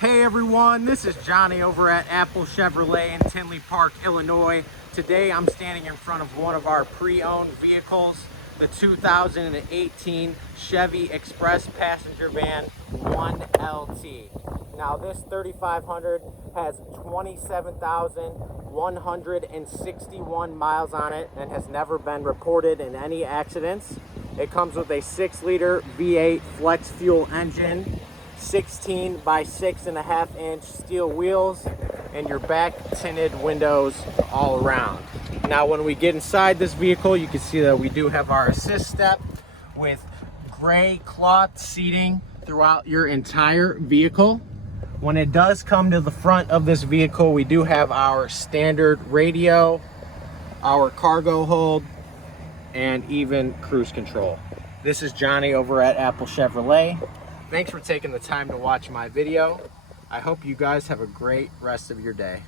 Hey everyone, this is Johnny over at Apple Chevrolet in Tinley Park, Illinois. Today I'm standing in front of one of our pre-owned vehicles, the 2018 Chevy Express Passenger Van 1LT. Now this 3500 has 27,161 miles on it and has never been reported in any accidents. It comes with a 6-liter V8 flex fuel engine, 16 by 6.5 inch steel wheels, and your back tinted windows all around. Now when we get inside this vehicle, you can see that we do have our assist step with gray cloth seating throughout your entire vehicle. When it does come to the front of this vehicle, we do have our standard radio, our cargo hold, and even cruise control. This is Johnny over at Apple Chevrolet. Thanks for taking the time to watch my video. I hope you guys have a great rest of your day.